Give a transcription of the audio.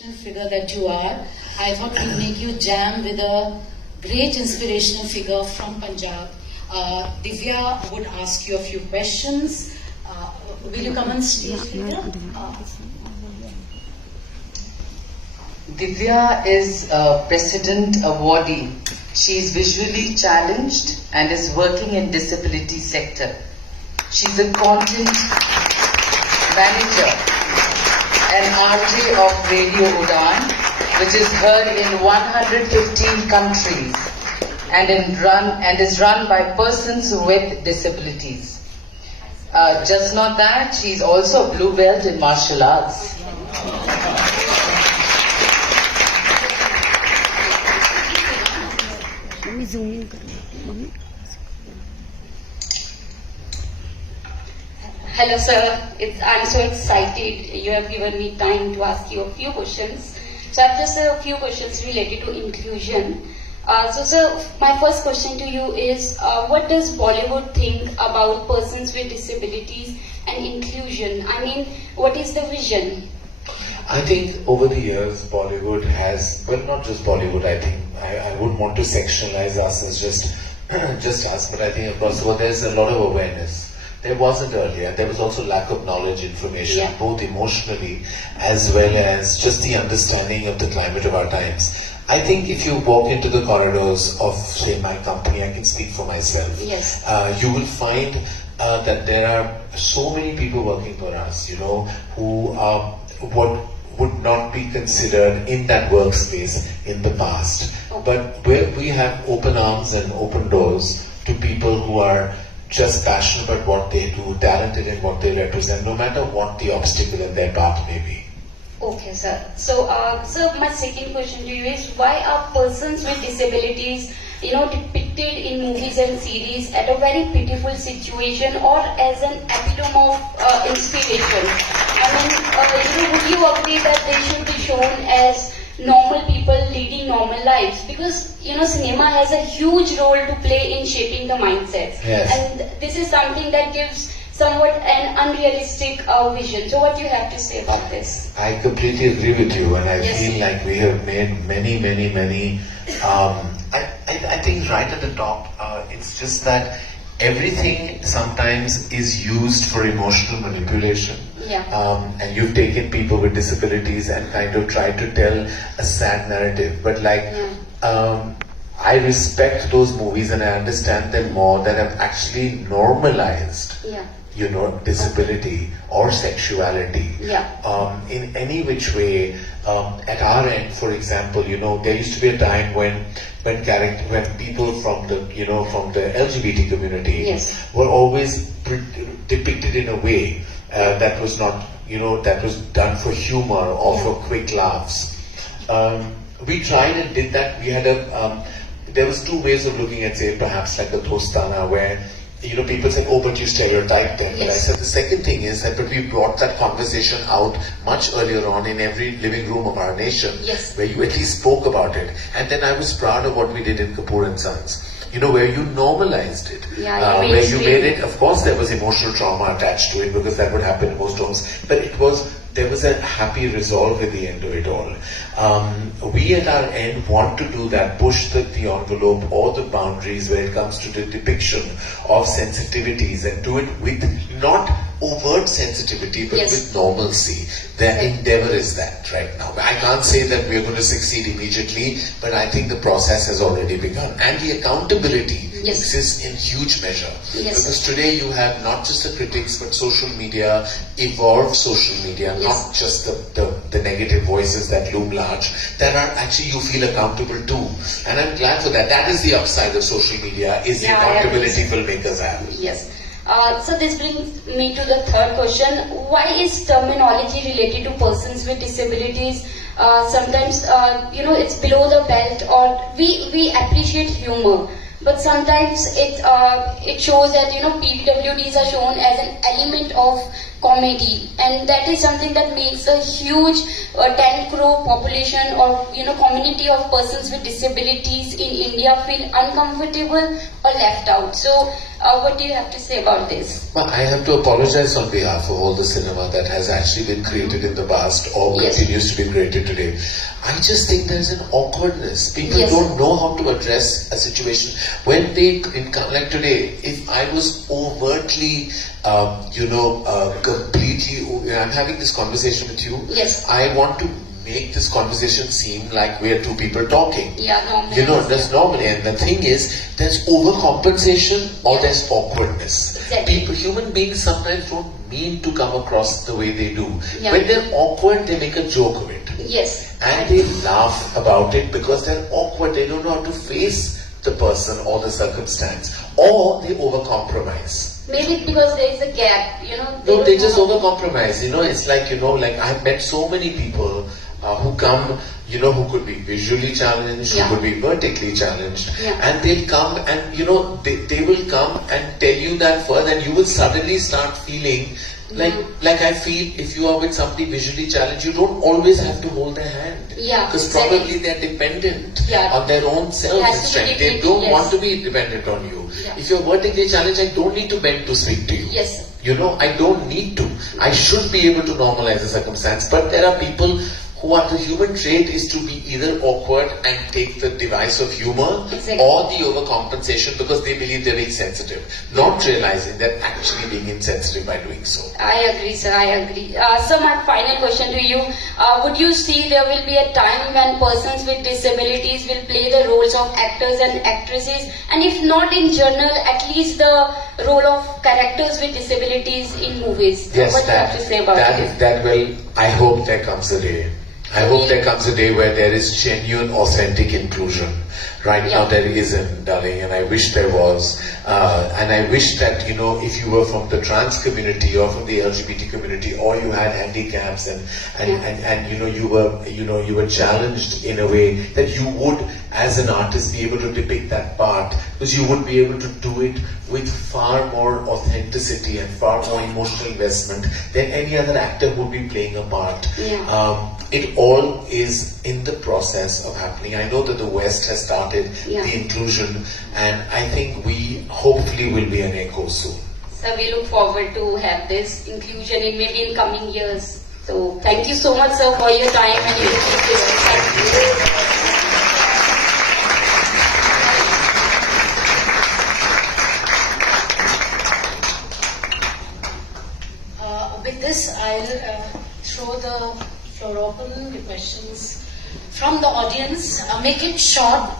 Figure that you are, I thought we'd make you jam with a great inspirational figure from Punjab. Divya would ask you a few questions. Will you come on stage, Divya? Divya is a President Awardee. She is visually challenged and is working in disability sector. She's a content manager and RJ of Radio Udan, which is heard in 115 countries and is run by persons with disabilities. Just not that, she's also a blue belt in martial arts. Hello sir, I'm so excited you have given me time to ask you a few questions. So I have just a few questions related to inclusion. So sir, my first question to you is, what does Bollywood think about persons with disabilities and inclusion? I mean, what is the vision? I think over the years Bollywood has, well not just Bollywood, I think, I wouldn't want to sectionalize us as just us, but I think across the world there's a lot of awareness. There wasn't earlier. There was also lack of knowledge, information, both emotionally as well as just the understanding of the climate of our times. I think if you walk into the corridors of, say, my company, I can speak for myself. Yes. You will find that there are so many people working for us, who what would not be considered in that workspace in the past. But where we have open arms and open doors to people who are just passionate about what they do, talented in what they represent, no matter what the obstacle in their path may be. Okay, sir. So, sir, my second question to you is, why are persons with disabilities, depicted in movies and series at a very pitiful situation or as an epitome of inspiration? I mean, would you agree that they should be shown as normal people leading normal lives? Because cinema has a huge role to play in shaping the mindsets. Yes. And this is something that gives somewhat an unrealistic vision. So what do you have to say about this? I completely agree with you, and I feel like we have made many I think right at the top, it's just that everything sometimes is used for emotional manipulation. Yeah. And you've taken people with disabilities and kind of tried to tell a sad narrative. But I respect those movies and I understand them more that have actually normalized, disability or sexuality. Yeah. In any which way, at our end, for example, there used to be a time when people from the LGBT community were always depicted in a way that was not, that was done for humor or for quick laughs. We tried and did that. We had there was two ways of looking at, say, perhaps like the Dostana, where people say, oh, but you stereotype them. But I said the second thing is that, but we brought that conversation out much earlier on in every living room of our nation, where you at least spoke about it. And then I was proud of what we did in Kapoor and Sons. Where you normalized it, where you made it. Of course, there was emotional trauma attached to it because that would happen in most homes. But there was a happy resolve at the end of it all. We at our end want to do that, push the envelope or the boundaries when it comes to the depiction of sensitivities, and do it with not overt sensitivity but with normalcy. The endeavor is that right now. I can't say that we're going to succeed immediately, but I think the process has already begun. And the accountability exists in huge measure. Because today you have not just the critics but social media, evolved social media, not just the negative voices that loom large, that are actually you feel accountable to. And I'm glad for that. That is the upside of social media, is the accountability filmmakers have. Yes. So this brings me to the third question. Why is terminology related to persons with disabilities sometimes, it's below the belt, or we appreciate humor, but sometimes it shows that, PWDs are shown as an element of comedy, and that is something that makes a huge 10 crore population or community of persons with disabilities in India feel uncomfortable or left out. So what do you have to say about this? Well, I have to apologize on behalf of all the cinema that has actually been created in the past or Yes. continues to be created today. I just think there's an awkwardness. People Yes. don't know how to address a situation when they like today. If I was overtly, completely, I'm having this conversation with you. Yes. I want to make this conversation seem like we're two people talking. Yeah, normally. That's normally. And the thing is, there's overcompensation or Yeah. there's awkwardness. Exactly. Human beings sometimes don't mean to come across the way they do. Yeah. When they're awkward, they make a joke of it. Yes. And they laugh about it because they're awkward. They don't know how to face the person or the circumstance. Or they overcompromise. Maybe because there is a gap, No, they just don't know. overcompromise. It's like, like I've met so many people who come, who could be visually challenged, Yeah. who could be vertically challenged. Yeah. And they'll come and, they will come and tell you that first, and you will suddenly start feeling like I feel if you are with somebody visually challenged, you don't always have to hold their hand. Yeah, Because exactly. probably they're dependent Yeah. on their own self Yes, and strength. They definitely, don't yes. want to be dependent on you. Yeah. If you're vertically challenged, I don't need to bend to speak to you. Yes. I don't need to. I should be able to normalize the circumstance. But there are people who are the human trait is to be either awkward and take the device of humor Exactly. or the overcompensation because they believe they're being sensitive, not realizing they're actually being insensitive by doing so. I agree, sir. I agree. So my final question to you: would you see there will be a time when persons with disabilities will play the roles of actors and actresses, and if not in general, at least the role of characters with disabilities in movies? Yes, What do you have to say about this? that will. I hope there comes a day. I hope there comes a day where there is genuine, authentic inclusion. Right now Yeah. there isn't, darling, and I wish there was. And I wish that, if you were from the trans community or from the LGBT community or you had handicaps and you were challenged in a way that you would, as an artist, be able to depict that part because you would be able to do it with far more authenticity and far more emotional investment than any other actor would be playing a part. Yeah. It all is in the process of happening. I know that the West has started Yeah. the inclusion, and I think we hopefully will be an echo soon. So we look forward to have this inclusion in maybe in coming years. So thank you so much, sir, for your time and your Thank you. With this, I'll throw the floor open, the questions from the audience. Make it short